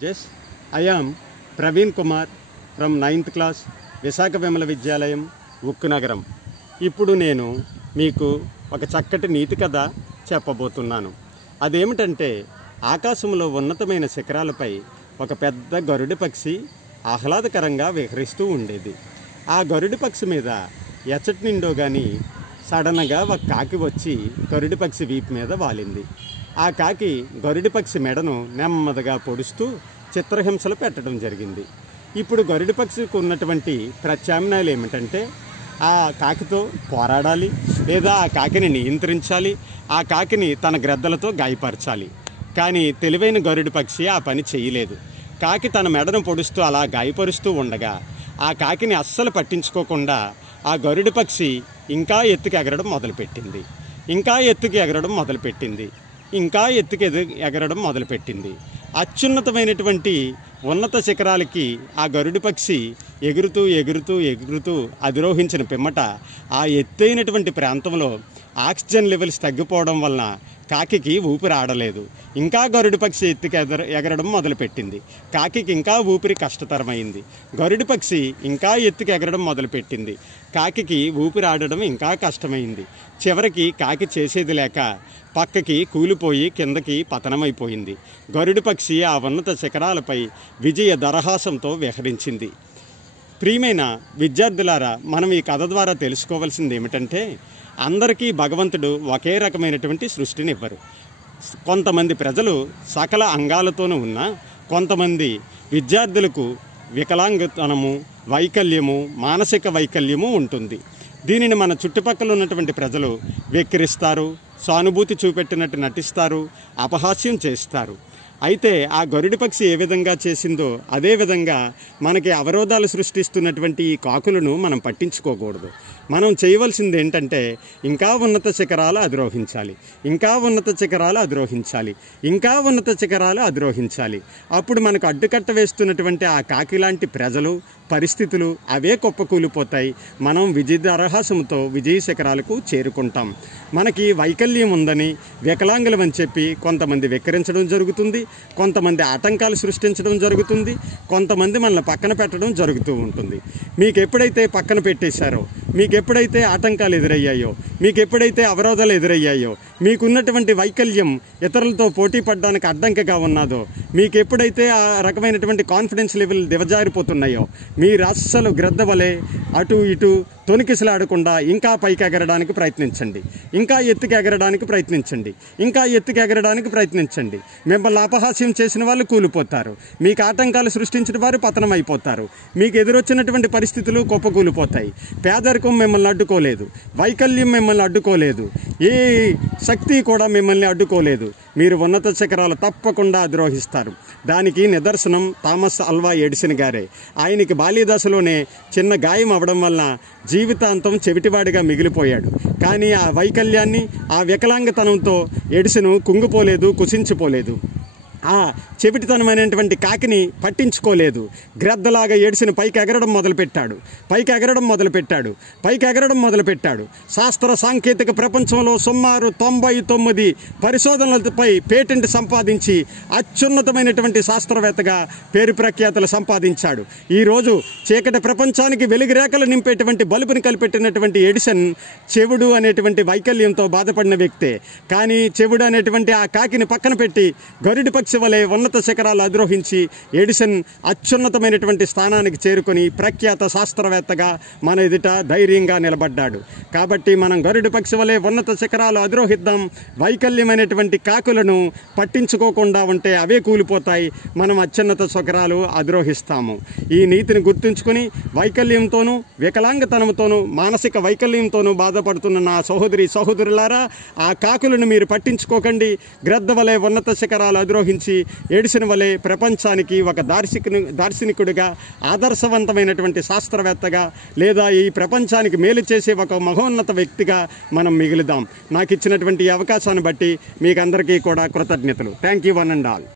Yes, I am Praveen Kumar from 9th class Visakha Vimala విద్యాలయం ఉక్కునగరం. ఇప్పుడు నేను మీకు ఒక చక్కటి నీతి కథ చెప్పబోతున్నాను. అదేమిటంటే ఆకాశంలో ఉన్నతమైన శిఖరాలపై ఒక పెద్ద గరుడ పక్షి ఆహ్లాదకరంగా విహరిస్తూ ఉండేది. ఆ గరుడ పక్షి మీద ఎచ్చటి నిండో కానీ సడన్గా ఒక కాకి వచ్చి గరుడ పక్షి వీపు మీద వాలింది. ఆ కాకి గరుడ పక్షి మెడను నెమ్మదిగా పొడుస్తూ చిత్రహింసలు పెట్టడం జరిగింది. ఇప్పుడు గరుడ పక్షికి ఉన్నటువంటి ప్రత్యామ్నాయాలు ఏమిటంటే ఆ కాకితో పోరాడాలి, లేదా ఆ కాకిని నియంత్రించాలి, ఆ కాకిని తన గ్రద్దలతో గాయపరచాలి. కానీ తెలివైన గరుడ పక్షి ఆ పని చేయలేదు. కాకి తన మెడను పొడుస్తూ అలా గాయపరుస్తూ ఉండగా ఆ కాకిని అస్సలు పట్టించుకోకుండా ఆ గరుడ పక్షి ఇంకా ఎత్తుకు ఎగరడం మొదలుపెట్టింది. అత్యున్నతమైనటువంటి ఉన్నత శిఖరాలకి ఆ గరుడ పక్షి ఎగురుతూ అధిరోహించిన పిమ్మట ఆ ఎత్తైనటువంటి ప్రాంతంలో ఆక్సిజన్ లెవెల్స్ తగ్గిపోవడం వలన కాకికి ఊపిరి ఆడలేదు. ఇంకా గరుడ పక్షి ఎత్తుకు ఎగరడం మొదలుపెట్టింది. కాకికి ఇంకా ఊపిరి కష్టతరమైంది. గరుడ పక్షి ఇంకా ఎత్తుకు ఎగరడం మొదలుపెట్టింది. కాకికి ఊపిరి ఆడడం ఇంకా కష్టమైంది. చివరికి కాకి చేసేది లేక పక్కకి కూలిపోయి కిందకి పతనమైపోయింది. గరుడ పక్షి ఆ ఉన్నత శిఖరాలపై విజయ దరహాసంతో విహరించింది. ప్రియమైన విద్యార్థులారా, మనం ఈ కథ ద్వారా తెలుసుకోవాల్సింది ఏమిటంటే అందరికీ భగవంతుడు ఒకే రకమైనటువంటి సృష్టిని ఇవ్వరు. కొంతమంది ప్రజలు సకల అంగాలతోనూ ఉన్నా కొంతమంది విద్యార్థులకు వికలాంగతనము, వైకల్యము, మానసిక వైకల్యము ఉంటుంది. దీనిని మన చుట్టుపక్కల ఉన్నటువంటి ప్రజలు వెక్కిరిస్తారు, సానుభూతి చూపెట్టినట్టు నటిస్తారు, అపహాస్యం చేస్తారు. అయితే ఆ గరుడ పక్షి ఏ విధంగా చేసిందో అదేవిధంగా మనకి అవరోధాలు సృష్టిస్తున్నటువంటి ఈ కాకులను మనం పట్టించుకోకూడదు. మనం చేయవలసింది ఏంటంటే ఇంకా ఉన్నత శిఖరాలు అధిరోహించాలి. అప్పుడు మనకు అడ్డుకట్ట వేస్తున్నటువంటి ఆ కాకి లాంటి ప్రజలు, పరిస్థితులు అవే కుప్పకూలిపోతాయి. మనం విజయదరహాసంతో విజయ శిఖరాలకు చేరుకుంటాం. మనకి వైకల్యం ఉందని, వికలాంగులమని చెప్పి కొంతమంది వెక్కిరించడం జరుగుతుంది, కొంతమంది ఆటంకాలు సృష్టించడం జరుగుతుంది, కొంతమంది మనల్ని పక్కన పెట్టడం జరుగుతూ ఉంటుంది. మీకు ఎప్పుడైతే పక్కన పెట్టేశారో, మీకు ఎప్పుడైతే ఆటంకాలు ఎదురయ్యాయో, మీకు ఎప్పుడైతే అవరోధాలు ఎదురయ్యాయో, మీకున్నటువంటి వైకల్యం ఇతరులతో పోటీ పడడానికి అడ్డంకిగా ఉన్నదో, మీకు ఎప్పుడైతే ఆ రకమైనటువంటి కాన్ఫిడెన్స్ లెవెల్ దిగజారిపోతున్నాయో, మీరు అస్సలు గ్రద్ద వలె అటు ఇటు తొణికిసలాడకుండా ఇంకా పైకి ఎగరడానికి ప్రయత్నించండి, ఇంకా ఎత్తుకు ఎగరడానికి ప్రయత్నించండి. మిమ్మల్ని అపహాస్యం చేసిన వాళ్ళు కూలిపోతారు, మీకు ఆటంకాలు సృష్టించిన వారు పతనమైపోతారు, మీకు ఎదురొచ్చినటువంటి పరిస్థితులు కుప్పకూలిపోతాయి. పేదరికం మిమ్మల్ని అడ్డుకోలేదు, వైకల్యం మిమ్మల్ని అడ్డుకోలేదు, ఏ శక్తి కూడా మిమ్మల్ని అడ్డుకోలేదు. మీరు ఉన్నత శిఖరాలు తప్పకుండా అధిరోహిస్తారు. దానికి నిదర్శనం థామస్ ఆల్వా ఎడిసన్ గారే. ఆయనకి బాల్యదశలోనే చిన్న గాయం అవడం వలన జీవితాంతం చెవిటివాడిగా మిగిలిపోయాడు. కానీ ఆ వైకల్యాన్ని, ఆ వికలాంగతనంతో ఎడిసన్ కుంగిపోలేదు, కుసించిపోలేదు. ఆ చెవిటితనమైనటువంటి కాకిని పట్టించుకోలేదు. గ్రద్దలాగా ఎడిసన్ పైకి ఎగరడం మొదలుపెట్టాడు. శాస్త్ర సాంకేతిక ప్రపంచంలో సుమారు 99 పరిశోధనలపై పేటెంట్ సంపాదించి అత్యున్నతమైనటువంటి శాస్త్రవేత్తగా పేరు ప్రఖ్యాతలు సంపాదించాడు. ఈరోజు చీకటి ప్రపంచానికి వెలుగు రేఖలు నింపేటువంటి బలుపుని కల్పెట్టినటువంటి ఎడిసన్ చెవుడు అనేటువంటి వైకల్యంతో బాధపడిన వ్యక్తే. కానీ చెవుడు అనేటువంటి ఆ కాకిని పక్కన పెట్టి గరుడ పక్షి వలె ఉన్నత శిఖరాలు అధిరోహించి ఎడిసన్ అత్యున్నతమైనటువంటి స్థానానికి చేరుకొని ప్రఖ్యాత శాస్త్రవేత్తగా మన ఎదుట ధైర్యంగా నిలబడ్డాడు. కాబట్టి మనం గరుడ పక్షి వలె ఉన్నత శిఖరాలు అధిరోహిద్దాం. వైకల్యమైనటువంటి కాకులను పట్టించుకోకుండా ఉంటే అవే కూలిపోతాయి, మనం అత్యున్నత శిఖరాలు అధిరోహిస్తాము. ఈ నీతిని గుర్తుంచుకుని వైకల్యంతోనూ, వికలాంగతనంతోనూ, మానసిక వైకల్యంతోనూ బాధపడుతున్న నా సహోదరులారా, ఆ కాకులను మీరు పట్టించుకోకండి. గ్రద్ద వలె ఉన్నత శిఖరాలు అధిరోహించి ఎడిసన్ వలె ప్రపంచానికి ఒక దార్శనికుడిగా, ఆదర్శవంతమైనటువంటి శాస్త్రవేత్తగా, లేదా ఈ ప్రపంచానికి మేలు చేసే ఒక మహోన్నత వ్యక్తిగా మనం మిగులుదాం. నాకు ఇచ్చినటువంటి అవకాశాన్ని బట్టి మీకు అందరికీ కూడా కృతజ్ఞతలు. Thank you one and all.